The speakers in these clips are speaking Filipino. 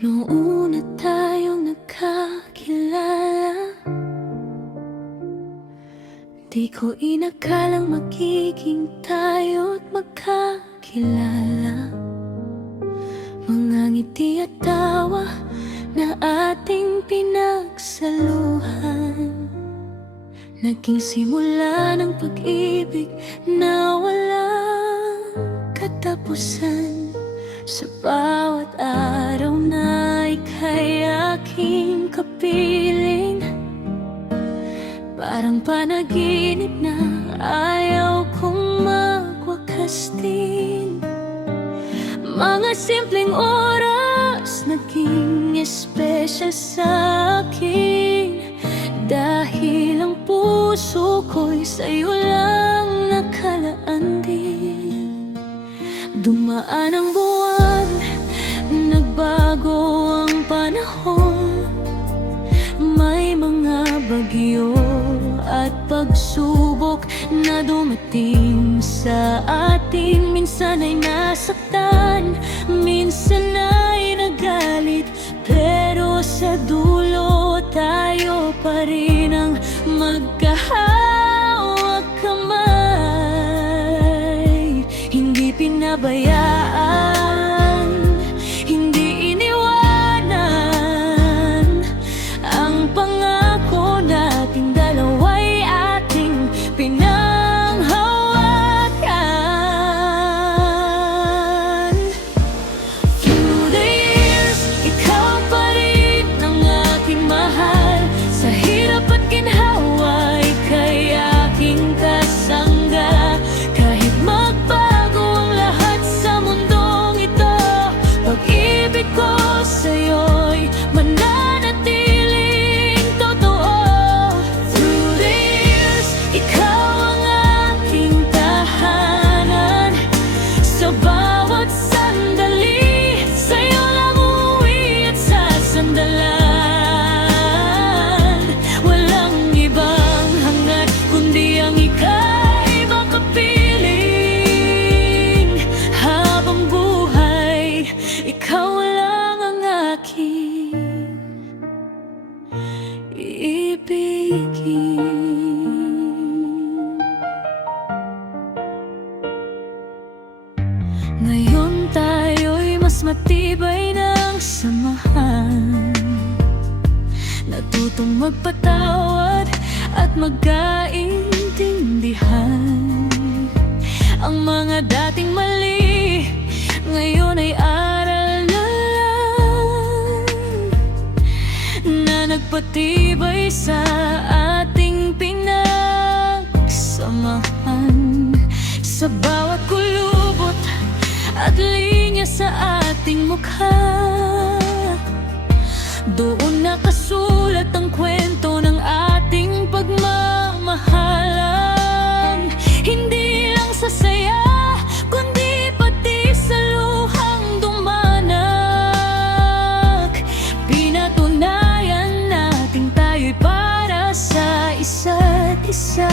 Noong una tayong nagkakilala, di ko inakalang magiging tayo't magkakilala. Mga ngiti at tawa na ating pinagsaluhan, naging simula ng pag-ibig na walang katapusan. Sa bawat araw na ika'y aking kapiling, parang panaginip na ayaw kong magwakas din. Mga simpleng oras naging espesyal sa akin, dahil ang puso ko'y sa'yo lang nakalaan din. Dumaan ang buwan, nagbago ang panahon, may mga bagyo at pagsubok na dumating sa atin. Minsan ay nasaktan, minsan ay nagalit, pero sa dulo tayo pa rin ang magkahawak kamay. Hindi pinabayaan, hindi iniwanan ang pangako nating dalawa'y ating pinanghawakan. Through the years, ikaw pa rin ang aking mahal. Sa hirap at ginhawa, ika'y aking kasangga. Kahit magbago ang lahat sa mundong ito, pag-ibig ko sa'yo'y mananatiling totoo. Through the years, ikaw ang aking tahanan. Sa bawat sandali, sa'yo lang uuwi at sasandalan. Walang ibang hangat kundi ang ika'y makapiling. Habang buhay, ikaw lang ang aking iibigin. Ngayon tayo'y mas matibay ng samahan, natutong magpatawad at magkaintindihan. Ang mga dating mali, ngayon ay aral na lang, na nagpatibay sa ating pinagsamahan. Sa bawat kulubot at linya sa ating mukha, doon nakasulat ang kwento ng ating pagmamahalan. Hindi lang sa saya, kundi pati sa luhang dumanak. Pinatunayan natin tayo'y para sa isa't isa.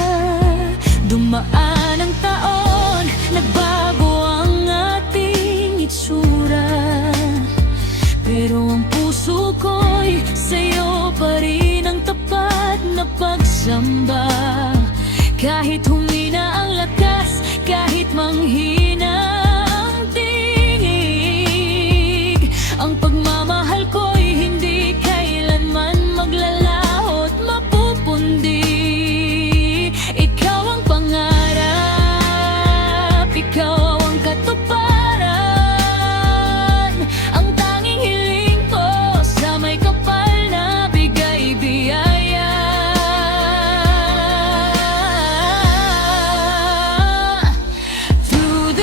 Dumaan ang taon, nagbago ang ating itsura, pero ang puso ko'y sa'yo pa rin ang tapat na pagsamba. Kahit humina ang lakas, kahit manghina ang tinig, ang pagmamahal ko'y hindi kailanman maglalaho at mapupundi. Ikaw ang pangarap, ikaw ang katuparan, ang tanging hiling ko sa may kapal na bigay biyaya. Through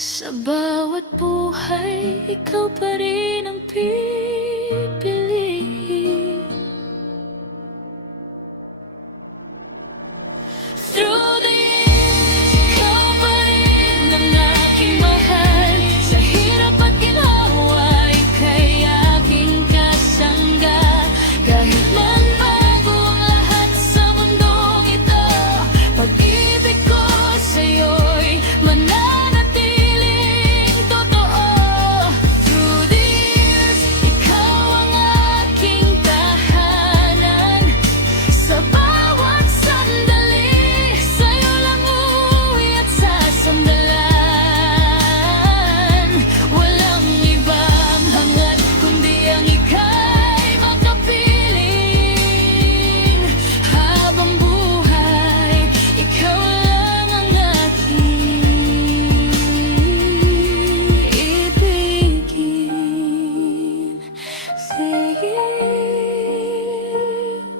Sa bawat buhay, ikaw pa rin ang pipiliin. Through the years, ikaw pa rin ang aking mahal. Sa hirap at ginawa, ika'y aking kasangga. Kahit man bago ang lahat sa mundong ito, pag-ibig ko sa'yo'y mananatiling totoo. Through the years, ikaw ang aking tahanan. Sa bawat sandali, sa'yo lang uuwi at sasandalan. Walang ibang hangad kundi ang ika'y makapiling. Habang buhay, ikaw lang ang aking ibigin.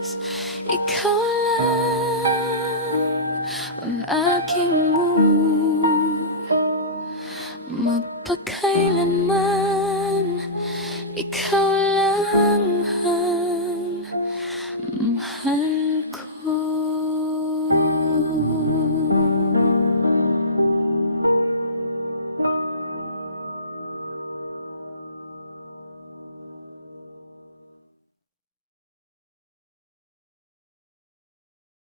This, ikaw lang ang aking mood. Magpakailanman, ikaw lang ang